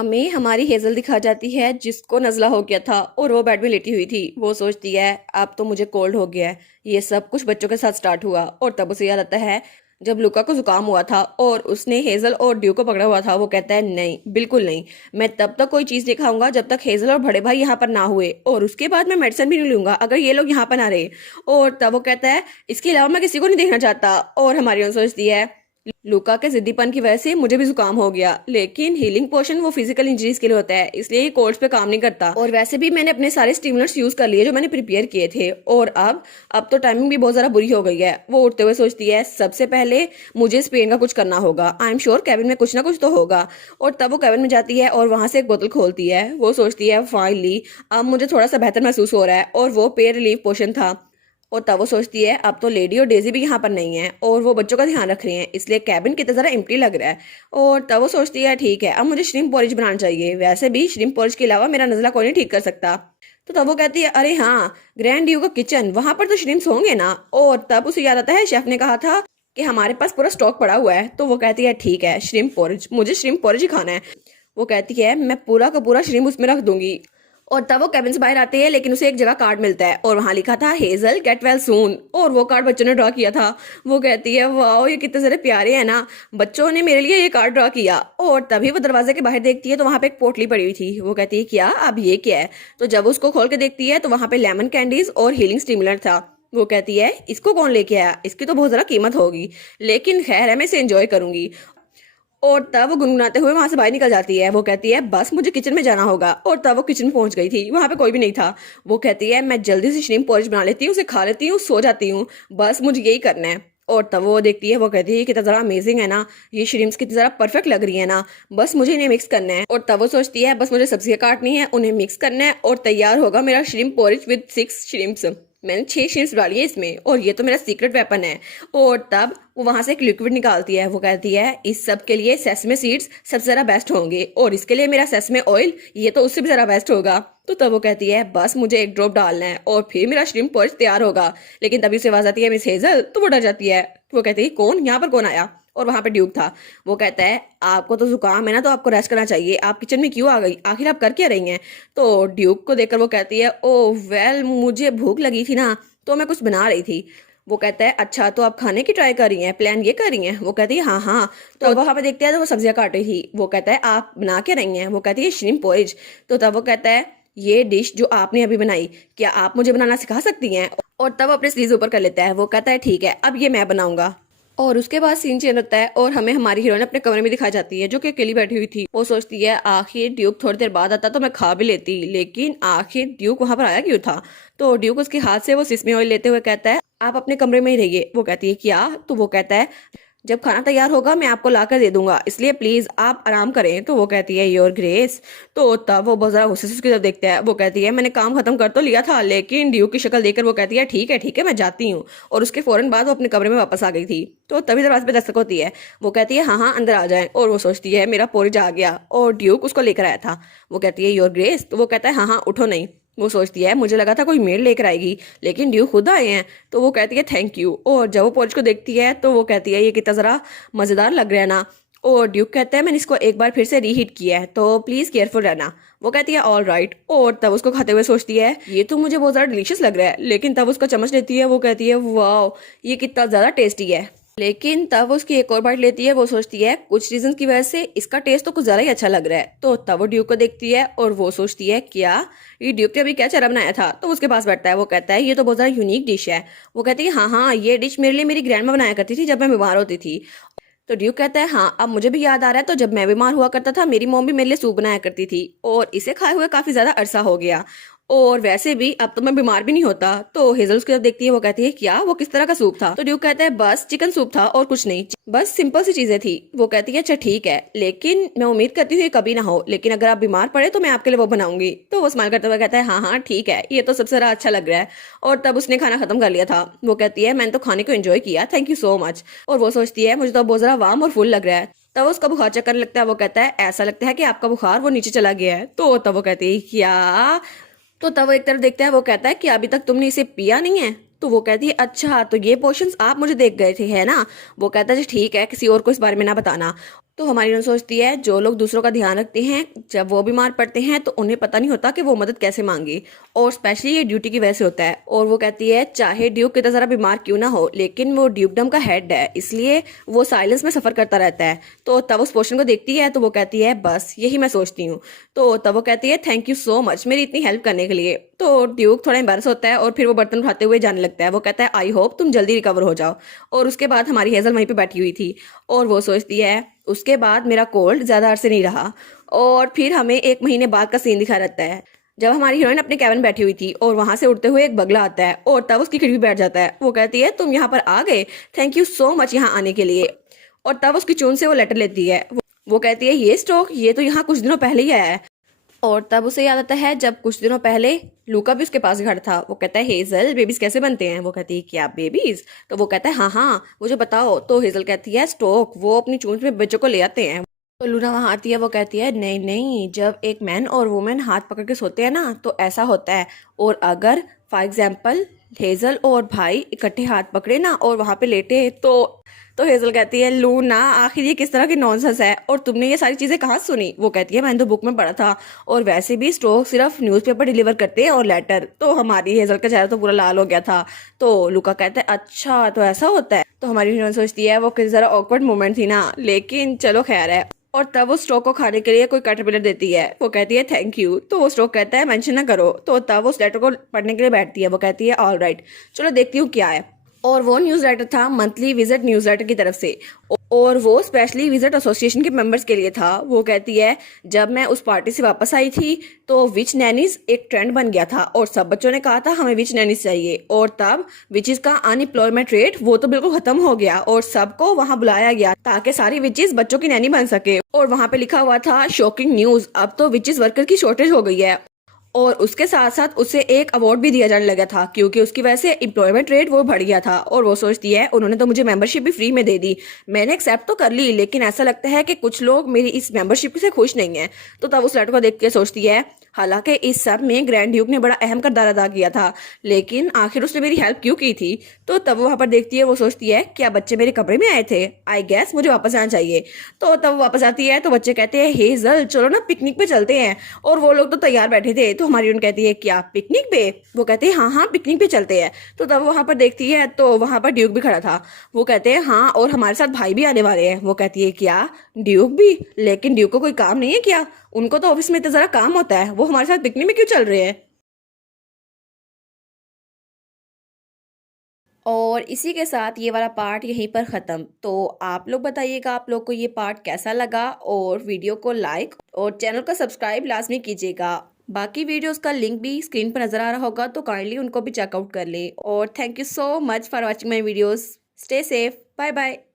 हमें हमारी हेजल दिखा जाती है जिसको नज़ला हो गया था और वो बेड में लेटी हुई थी। वो सोचती है अब तो मुझे कोल्ड हो गया है। ये सब कुछ बच्चों के साथ स्टार्ट हुआ और तब उसे याद आता है जब लुका को जुकाम हुआ था और उसने हेजल और ड्यू को पकड़ा हुआ था। वो कहता है नहीं, बिल्कुल नहीं, मैं तब तक कोई चीज़ नहीं खाऊंगा जब तक हेजल और बड़े भाई यहाँ पर ना हुए, और उसके बाद मैं मेडिसिन भी नहीं लूंगा अगर ये लोग यहाँ पर ना रहे। और तब वो कहता है इसके अलावा मैं किसी को नहीं देखना चाहता। और हमारी सोचती है लूका के जिद्दीपन की वजह से मुझे भी जुकाम हो गया, लेकिन हीलिंग पोशन वो फिजिकल इंजरीज के लिए होता है, इसलिए ये कोर्स पे काम नहीं करता। और वैसे भी मैंने अपने सारे स्टिमुलेंट्स यूज कर लिए जो मैंने प्रिपेयर किए थे। और अब तो टाइमिंग भी बहुत ज्यादा बुरी हो गई है। वो उठते हुए सोचती है सबसे पहले मुझे इस पेन का कुछ करना होगा। आई एम श्योर केविन में कुछ ना कुछ तो होगा। और तब वो केविन में जाती है और वहां से एक बोतल खोलती है। वो सोचती है फाइनली अब मुझे थोड़ा सा बेहतर महसूस हो रहा है, और वो पेन रिलीफ पोशन था। और तब वो सोचती है अब तो लेडी और डेजी भी यहाँ पर नहीं है और वो बच्चों का ध्यान रख रही हैं, इसलिए कैबिन कितना ज़रा एम्प्टी लग रहा है। और तब वो सोचती है ठीक है अब मुझे श्रिम्प पोरिज बनाना चाहिए, वैसे भी श्रिम्प पोरिज के अलावा मेरा नज़ला कोई नहीं ठीक कर सकता। तो तब वो कहती है अरे हाँ, ग्रैंड ड्यू का किचन, वहां पर तो श्रिम्प्स होंगे ना। और तब उसे याद आता है शेफ ने कहा था कि हमारे पास पूरा स्टॉक पड़ा हुआ है। तो वो कहती है ठीक है श्रिम्प पोरिज, मुझे श्रिम्प पोरिज ही खाना है। वो कहती है मैं पूरा का पूरा श्रिम्प उसमें रख दूंगी। और तब वो केबिन से बाहर आते हैं, लेकिन उसे एक जगह कार्ड मिलता है और वहां लिखा था हेजल गेट वेल सून, और वो कार्ड बच्चों ने ड्रॉ किया था। वो कहती है वाह ये कितने सारे प्यारे हैं ना, बच्चों ने मेरे लिए ये कार्ड ड्रॉ किया। और तभी वो दरवाजे के बाहर देखती है तो वहां पे एक पोटली पड़ी हुई थी। वो कहती है क्या अब ये क्या है। तो जब उसको खोल के देखती है तो वहां पे लेमन कैंडीज और हीलिंग स्टिमुलेंट था। वो कहती है इसको कौन लेके आया, इसकी तो बहुत ज्यादा कीमत होगी, लेकिन खैर है मैं इसे एंजॉय करूंगी। और तब वो गुनगुनाते हुए वहां से बाहर निकल जाती है। वो कहती है बस मुझे किचन में जाना होगा। और तब वो किचन में पहुंच गई थी, वहां पे कोई भी नहीं था। वो कहती है मैं जल्दी से श्रिम्प पोरिज बना लेती हूँ, उसे खा लेती हूँ, सो जाती हूँ, बस मुझे यही करना है। और तब वो देखती है, वो कहती है कितना ज़रा अमेजिंग है ना, ये श्रिम्प्स कितनी ज़रा परफेक्ट लग रही है ना, बस मुझे इन्हें मिक्स करना है। और तब वो सोचती है बस मुझे सब्जियां काटनी है, उन्हें मिक्स करना है और तैयार होगा मेरा श्रिम्प पोरिज विद 6 श्रिम्प्स। मैंने 6 श्रिम्प्स डाली है इसमें, और ये तो मेरा सीक्रेट वेपन है। और तब वो वहां से एक लिक्विड निकालती है। वो कहती है इस सब के लिए सेसमे सीड्स सबसे ज्यादा बेस्ट होंगे, और इसके लिए मेरा सेसमे ऑयल ये तो उससे भी ज्यादा बेस्ट होगा। तो तब वो कहती है बस मुझे एक ड्रॉप डालना है और फिर मेरा श्रिम्प पोरिज तैयार होगा। लेकिन तभी उसे आवाज आती है मिस हेजल। तो वो डर जाती है। तो वो कहती है कौन, यहाँ पर कौन आया। और वहां पे ड्यूक था। वो कहता है आपको तो जुकाम है ना, तो आपको रेस्ट करना चाहिए, आप किचन में क्यों आ गई, आखिर आप कर क्या रही हैं। तो ड्यूक को देखकर वो कहती है ओ वेल मुझे भूख लगी थी ना, तो मैं कुछ बना रही थी। वो कहता है अच्छा तो आप खाने की ट्राई कर रही हैं, प्लान ये कर रही हैं। वो कहती है हाँ हाँ। तो वहां पे देखते हैं तो वो सब्जियां काट रही थी। वो कहता है आप बना क्या रही हैं। वो कहती है श्रिम्प पोरिज। तो तब वो कहता है ये डिश जो आपने अभी बनाई, क्या आप मुझे बनाना सिखा सकती हैं। और तब अपने स्लीव ऊपर कर लेता है। वो कहता है ठीक है अब ये मैं बनाऊंगा। और उसके बाद सीन चेंज होता है और हमें हमारी हीरोइन अपने कमरे में दिखाई जाती है जो कि अकेली बैठी हुई थी। वो सोचती है आखिर ड्यूक थोड़ी देर बाद आता तो मैं खा भी लेती, लेकिन आखिर ड्यूक वहां पर आया क्यों था। तो ड्यूक उसके हाथ से वो सिसमी ऑयल लेते हुए कहता है आप अपने कमरे में ही रहिए। वो कहती है क्या। तो वो कहता है जब खाना तैयार होगा मैं आपको ला कर दे दूंगा, इसलिए प्लीज आप आराम करें। तो वो कहती है योर ग्रेस। तो तब वो बहुत ज्यादा गुस्से से उसकी तरफ देखता है। वो कहती है मैंने काम खत्म कर तो लिया था, लेकिन ड्यूक की शक्ल देखकर वो कहती है ठीक है मैं जाती हूँ। और उसके फौरन बाद वो अपने कमरे में वापस आ गई थी। तो तभी दरवाजे पे दस्तक होती है। वो कहती है हाँ हाँ अंदर आ जाए। और वो सोचती है मेरा पोरिज आ गया और ड्यूक उसको लेकर आया था। वो कहती है योर ग्रेस। तो वो कहता है हाँ हाँ उठो नहीं। वो सोचती है मुझे लगा था कोई मेड लेकर आएगी, लेकिन ड्यू खुद आए हैं। तो वो कहती है थैंक यू। और जब वो पोरिज को देखती है तो वो कहती है ये कितना ज़रा मज़ेदार लग रहा है ना। और ड्यूक कहता है मैंने इसको एक बार फिर से रीहीट किया है, तो प्लीज़ केयरफुल रहना। वो कहती है ऑल राइट। और तब उसको खाते हुए सोचती है ये तो मुझे बहुत ज़्यादा डिलीशियस लग रहा है, लेकिन तब उसका चम्मच लेती है। वो कहती है वाह ये कितना ज़्यादा टेस्टी है। लेकिन तब वो उसकी एक और बाइट लेती है। वो सोचती है कुछ रीजन की वजह से इसका टेस्ट तो कुछ ज्यादा ही अच्छा लग रहा है। तो तब वो ड्यूक को देखती है और वो सोचती है क्या ये ड्यूक ने अभी क्या चेहरा बनाया था। तो उसके पास बैठता है। वो कहता है ये तो बहुत ज्यादा यूनिक डिश है। वो कहती है हाँ हाँ ये डिश मेरे लिए मेरी ग्रैंड माँ बनाया करती थी जब मैं बीमार होती थी। तो ड्यूक कहता है हाँ अब मुझे भी याद आ रहा है, तो जब मैं बीमार हुआ करता था मेरी मॉम भी मेरे लिए सूप बनाया करती थी, और इसे खाए हुए काफी ज्यादा अरसा हो गया, और वैसे भी अब तो मैं बीमार भी नहीं होता। तो हेजल उसकी तरफ देखती है। वो कहती है क्या वो किस तरह का सूप था। तो ड्यूक कहता है बस चिकन सूप था और कुछ नहीं, बस सिंपल सी चीजें थी। वो कहती है अच्छा ठीक है, लेकिन मैं उम्मीद करती हूँ ये कभी ना हो, लेकिन अगर आप बीमार पड़े तो मैं आपके लिए वो बनाऊंगी। तो वो स्माइल करते हुए कहता है हाँ हाँ ठीक है ये तो सबसे ज्यादा अच्छा लग रहा है। और तब उसने खाना खत्म कर लिया था। वो कहती है मैंने तो खाने को एंजॉय किया, थैंक यू सो मच। और वो सोचती है मुझे तो बहुत ज्यादा वार्म और फुल लग रहा है। तब उसका बुखार चक्कर लगता है। वो कहता है ऐसा लगता है कि आपका बुखार वो नीचे चला गया है। तो तब वो कहती है क्या। तो तब वो एक तरफ देखता है। वो कहता है कि अभी तक तुमने इसे पिया नहीं है। तो वो कहती है अच्छा तो ये पोशंस आप मुझे देख गए थे है ना। वो कहता है ठीक है किसी और को इस बारे में ना बताना। तो हमारी हीरोइन सोचती है जो लोग दूसरों का ध्यान रखते हैं जब वो बीमार पड़ते हैं तो उन्हें पता नहीं होता कि वो मदद कैसे मांगे, और स्पेशली ये ड्यूटी की वजह से होता है। और वो कहती है चाहे ड्यूक कितना ज़रा बीमार क्यों ना हो, लेकिन वो ड्यूकडम का हेड है, इसलिए वो साइलेंस में सफ़र करता रहता है। तो तब उस पोर्शन को देखती है तो वो कहती है बस यही मैं सोचती हूँ। तो तब वो कहती है थैंक यू सो मच मेरी इतनी हेल्प करने के लिए। तो ड्यूक थोड़ा एम्बैरस होता है और फिर वो बर्तन उठाते हुए जाने लगता है। वो कहता है आई होप तुम जल्दी रिकवर हो जाओ। और उसके बाद हमारी हेजल वहीं पे बैठी हुई थी और वो सोचती है उसके बाद मेरा कोल्ड ज़्यादा अरसे नहीं रहा। और फिर हमें 1 महीने बाद का सीन दिखा रहता है जब हमारी हीरोइन अपने कैबिन में बैठी हुई थी और वहां से उड़ते हुए एक बगला आता है और तब उसकी खिड़की बैठ जाता है। वो कहती है तुम यहाँ पर आ गए, थैंक यू सो मच यहाँ आने के लिए। और तब उसकी चून से वो लेटर लेती है। वो कहती है ये स्टॉक ये तो यहाँ कुछ दिनों पहले ही आया है। और तब उसे याद आता है जब कुछ दिनों पहले लूका भी उसके पास खड़ा था। वो कहता है हेजल बेबीज कैसे बनते हैं। वो कहती है क्या बेबीज। तो वो कहता है हाँ हाँ मुझे बताओ। तो हेजल कहती है स्टोक वो अपनी चूंच में बच्चों को ले आते हैं। तो लूना वहां आती है। वो कहती है नहीं नहीं जब एक मैन और वुमेन हाथ पकड़ के सोते हैं ना तो ऐसा होता है। और अगर फॉर एग्जाम्पल हेजल और भाई इकट्ठे हाथ पकड़े ना और वहां पे लेटे तो हेजल कहती है लूना आखिर ये किस तरह की नॉनसेंस है और तुमने ये सारी चीजें कहाँ सुनी। वो कहती है मैंने तो बुक में पढ़ा था और वैसे भी स्टोक सिर्फ न्यूज़पेपर डिलीवर करते हैं और लेटर। तो हमारी हेजल का चेहरा तो पूरा लाल हो गया था। तो लुका कहता है अच्छा तो ऐसा होता है। तो हमारी हीरोइन सोचती है वो किसी जरा ऑकवर्ड मोमेंट थी ना, लेकिन चलो खैर है। और तब वो स्टोक को खाने के लिए कोई कैटरपिलर देती है। वो कहती है थैंक यू। तो वो स्टोक कहता है मेंशन ना करो। तो तब वो उस लेटर को पढ़ने के लिए बैठती है। वो कहती है ऑल राइट चलो देखती हूँ क्या है। और वो न्यूज़ लेटर था मंथली विजिट न्यूज़ लेटर की तरफ से और वो स्पेशली विजिट एसोसिएशन के मेंबर्स के लिए था। वो कहती है जब मैं उस पार्टी से वापस आई थी तो विच नैनीज एक ट्रेंड बन गया था और सब बच्चों ने कहा था हमें विच नैनीज चाहिए। और तब विचेस का अनएम्प्लॉयमेंट रेट वो तो बिल्कुल खत्म हो गया और सबको वहां बुलाया गया ताकि सारी विचेस बच्चों की नैनी बन सके। और वहां पे लिखा हुआ था शॉकिंग न्यूज अब तो विचेस वर्कर की शॉर्टेज हो गई है। और उसके साथ साथ उसे एक अवार्ड भी दिया जाने लगा था क्योंकि उसकी वजह से एम्प्लॉयमेंट रेट वो बढ़ गया था। और वो सोचती है उन्होंने तो मुझे मेंबरशिप भी फ्री में दे दी, मैंने एक्सेप्ट तो कर ली, लेकिन ऐसा लगता है कि कुछ लोग मेरी इस मेंबरशिप से खुश नहीं है। तो तब उस लड़के को देख के सोचती है हालांकि इस सब में ग्रैंड ड्यूक ने बड़ा अहम किरदार अदा किया था, लेकिन आखिर उसने मेरी हेल्प क्यों की थी। तो तब वो वहां पर देखती है। वो सोचती है क्या बच्चे मेरे कमरे में आए थे, आई गेस मुझे वापस जाना चाहिए। तो तब वो वापस आती है तो बच्चे कहते हैं हेजल चलो ना पिकनिक पे चलते हैं। और वो लोग तो तैयार बैठे थे। तो हमारी उन कहती है क्या पिकनिक पे। वो कहते हैं हाँ हाँ पिकनिक पे चलते हैं। तो तब वहां पर देखती है तो वहां पर ड्यूक भी खड़ा था। वो कहते हैं हाँ और हमारे साथ भाई भी आने वाले हैं। वो कहती है क्या ड्यूक भी, लेकिन ड्यूक को कोई काम नहीं है क्या, उनको तो ऑफिस में इतना जरा काम होता है, वो हमारे साथ पिकनिक में क्यों चल रहे हैं। और इसी के साथ ये वाला पार्ट यहीं पर ख़त्म। तो आप लोग बताइएगा आप लोग को ये पार्ट कैसा लगा और वीडियो को लाइक और चैनल को सब्सक्राइब लाजमी कीजिएगा। बाकी वीडियोस का लिंक भी स्क्रीन पर नज़र आ रहा होगा तो काइंडली उनको भी चेकआउट कर ले। और thank you so much for watching my videos. Stay safe, bye bye.